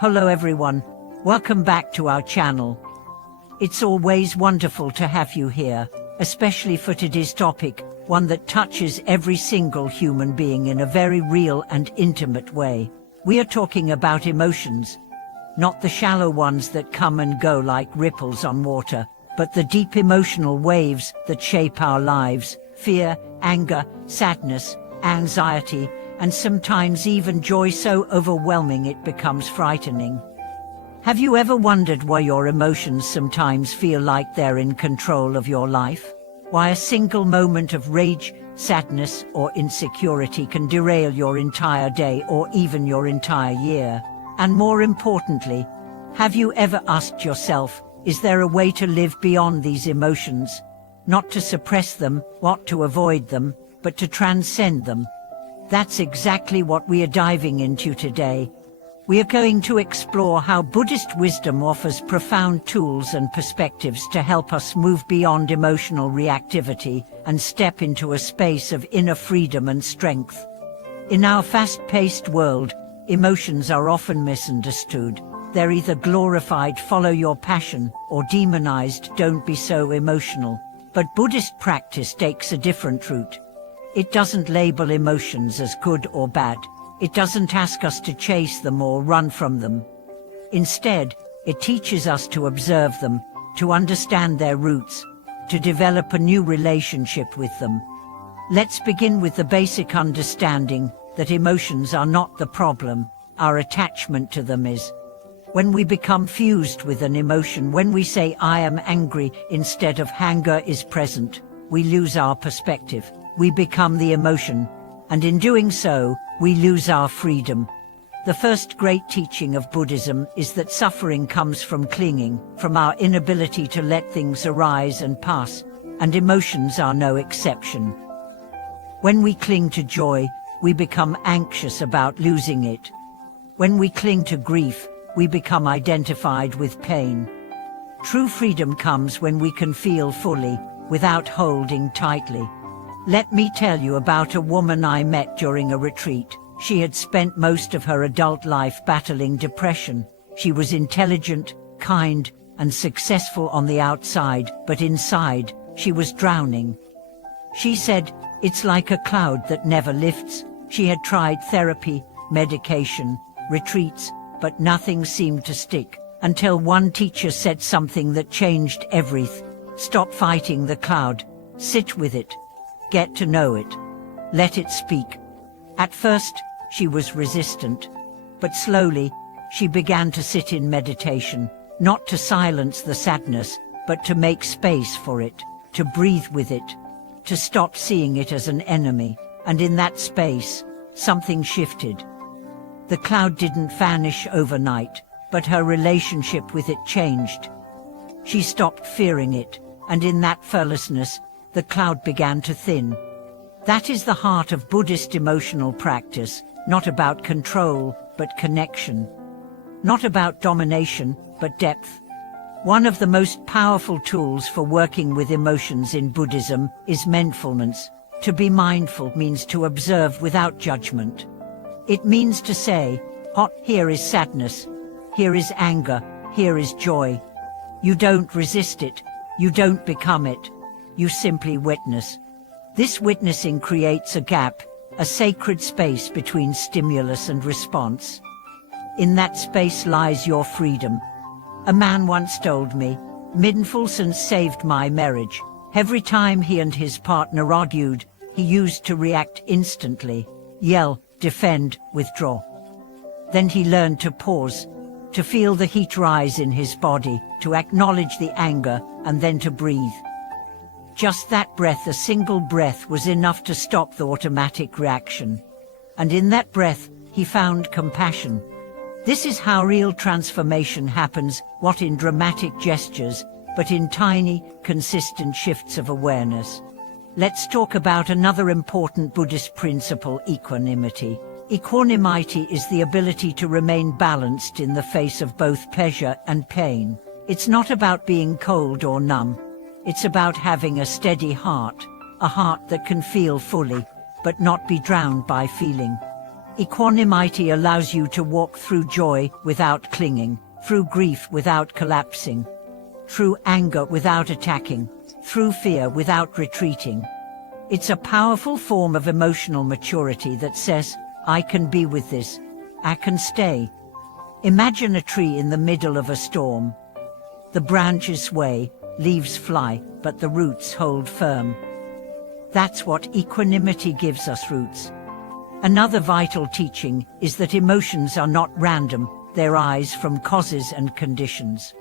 Hello everyone, welcome back to our channel. It's always wonderful to have you here, especially for today's topic, one that touches every single human being in a very real and intimate way. We are talking about emotions, not the shallow ones that come and go like ripples on water, but the deep emotional waves that shape our lives: fear, anger, sadness, anxiety, and sometimes even joy so overwhelming it becomes frightening. Have you ever wondered why your emotions sometimes feel like they're in control of your life? Why a single moment of rage, sadness, or insecurity can derail your entire day or even your entire year? And more importantly, have you ever asked yourself, is there a way to live beyond these emotions? Not to suppress them, not to avoid them, but to transcend them. That's exactly what we are diving into today. We are going to explore how Buddhist wisdom offers profound tools and perspectives to help us move beyond emotional reactivity and step into a space of inner freedom and strength. In our fast-paced world, emotions are often misunderstood. They're either glorified, follow your passion, or demonized, don't be so emotional. But Buddhist practice takes a different route. It doesn't label emotions as good or bad. It doesn't ask us to chase them or run from them. Instead, it teaches us to observe them, to understand their roots, to develop a new relationship with them. Let's begin with the basic understanding that emotions are not the problem, our attachment to them is. When we become fused with an emotion, when we say I am angry instead of anger is present, we lose our perspective. We become the emotion, and in doing so, we lose our freedom. The first great teaching of Buddhism is that suffering comes from clinging, from our inability to let things arise and pass, and emotions are no exception. When we cling to joy, we become anxious about losing it. When we cling to grief, we become identified with pain. True freedom comes when we can feel fully, without holding tightly. Let me tell you about a woman I met during a retreat. She had spent most of her adult life battling depression. She was intelligent, kind, and successful on the outside, but inside, she was drowning. She said, "It's like a cloud that never lifts." She had tried therapy, medication, retreats, but nothing seemed to stick, until one teacher said something that changed everything. Stop fighting the cloud. Sit with it. Get to know it. Let it speak. At first, she was resistant, but slowly, she began to sit in meditation, not to silence the sadness, but to make space for it, to breathe with it, to stop seeing it as an enemy. And in that space, something shifted. The cloud didn't vanish overnight, but her relationship with it changed. She stopped fearing it, and in that fearlessness, the cloud began to thin. That is the heart of Buddhist emotional practice, not about control, but connection. Not about domination, but depth. One of the most powerful tools for working with emotions in Buddhism is mindfulness. To be mindful means to observe without judgment. It means to say, "Oh, here is sadness, here is anger, here is joy." You don't resist it, you don't become it. You simply witness. This witnessing creates a gap, a sacred space between stimulus and response. In that space lies your freedom. A man once told me, "Mindfulness saved my marriage. Every time he and his partner argued, he used to react instantly, yell, defend, withdraw. Then he learned to pause, to feel the heat rise in his body, to acknowledge the anger, and then to breathe." Just that breath, a single breath, was enough to stop the automatic reaction. And in that breath, he found compassion. This is how real transformation happens, not in dramatic gestures, but in tiny, consistent shifts of awareness. Let's talk about another important Buddhist principle: equanimity. Equanimity is the ability to remain balanced in the face of both pleasure and pain. It's not about being cold or numb. It's about having a steady heart, a heart that can feel fully, but not be drowned by feeling. Equanimity allows you to walk through joy without clinging, through grief without collapsing, through anger without attacking, through fear without retreating. It's a powerful form of emotional maturity that says, I can be with this, I can stay. Imagine a tree in the middle of a storm. The branches sway, leaves fly, but the roots hold firm. That's what equanimity gives us, roots. Another vital teaching is that emotions are not random, they arise from causes and conditions.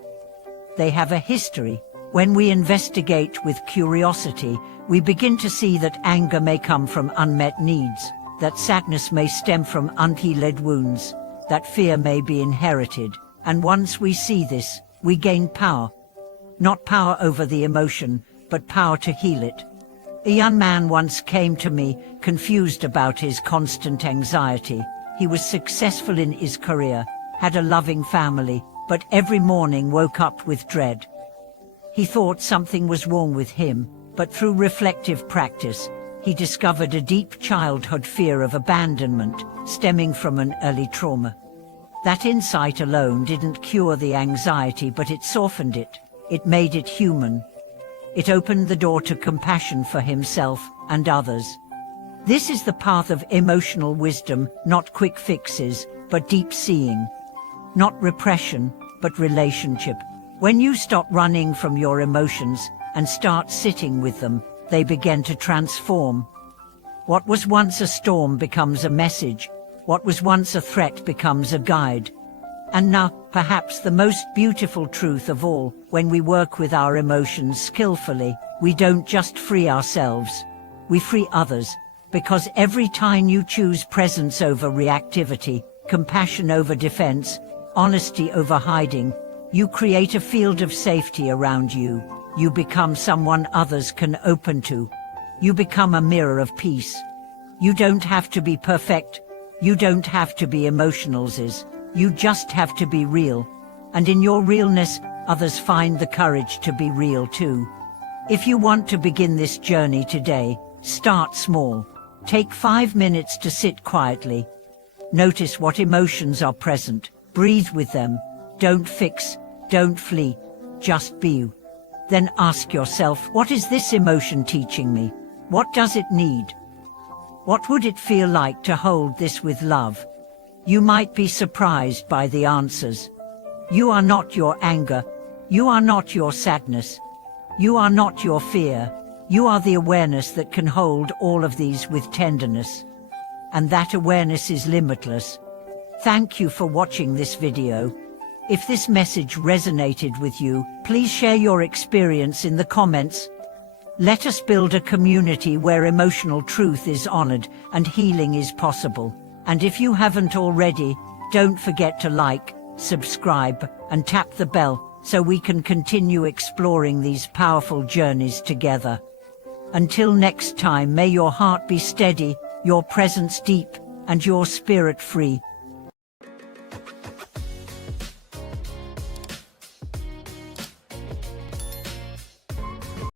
They have a history. When we investigate with curiosity, we begin to see that anger may come from unmet needs, that sadness may stem from unhealed wounds, that fear may be inherited, and once we see this, we gain power. Not power over the emotion, but power to heal it. A young man once came to me, confused about his constant anxiety. He was successful in his career, had a loving family, but every morning woke up with dread. He thought something was wrong with him, but through reflective practice, he discovered a deep childhood fear of abandonment, stemming from an early trauma. That insight alone didn't cure the anxiety, but it softened it. It made it human. It opened the door to compassion for himself and others. This is the path of emotional wisdom, not quick fixes, but deep seeing. Not repression, but relationship. When you stop running from your emotions and start sitting with them, they begin to transform. What was once a storm becomes a message. What was once a threat becomes a guide. And now, perhaps the most beautiful truth of all, when we work with our emotions skillfully, we don't just free ourselves, we free others. Because every time you choose presence over reactivity, compassion over defense, honesty over hiding, you create a field of safety around you. You become someone others can open to. You become a mirror of peace. You don't have to be perfect. You don't have to be emotionals. You just have to be real. And in your realness, others find the courage to be real too. If you want to begin this journey today, start small. Take 5 minutes to sit quietly. Notice what emotions are present. Breathe with them. Don't fix, don't flee, just be you. Then ask yourself, what is this emotion teaching me? What does it need? What would it feel like to hold this with love? You might be surprised by the answers. You are not your anger. You are not your sadness. You are not your fear. You are the awareness that can hold all of these with tenderness. And that awareness is limitless. Thank you for watching this video. If this message resonated with you, please share your experience in the comments. Let us build a community where emotional truth is honored and healing is possible. And if you haven't already, don't forget to like, subscribe, and tap the bell so we can continue exploring these powerful journeys together. Until next time, may your heart be steady, your presence deep, and your spirit free.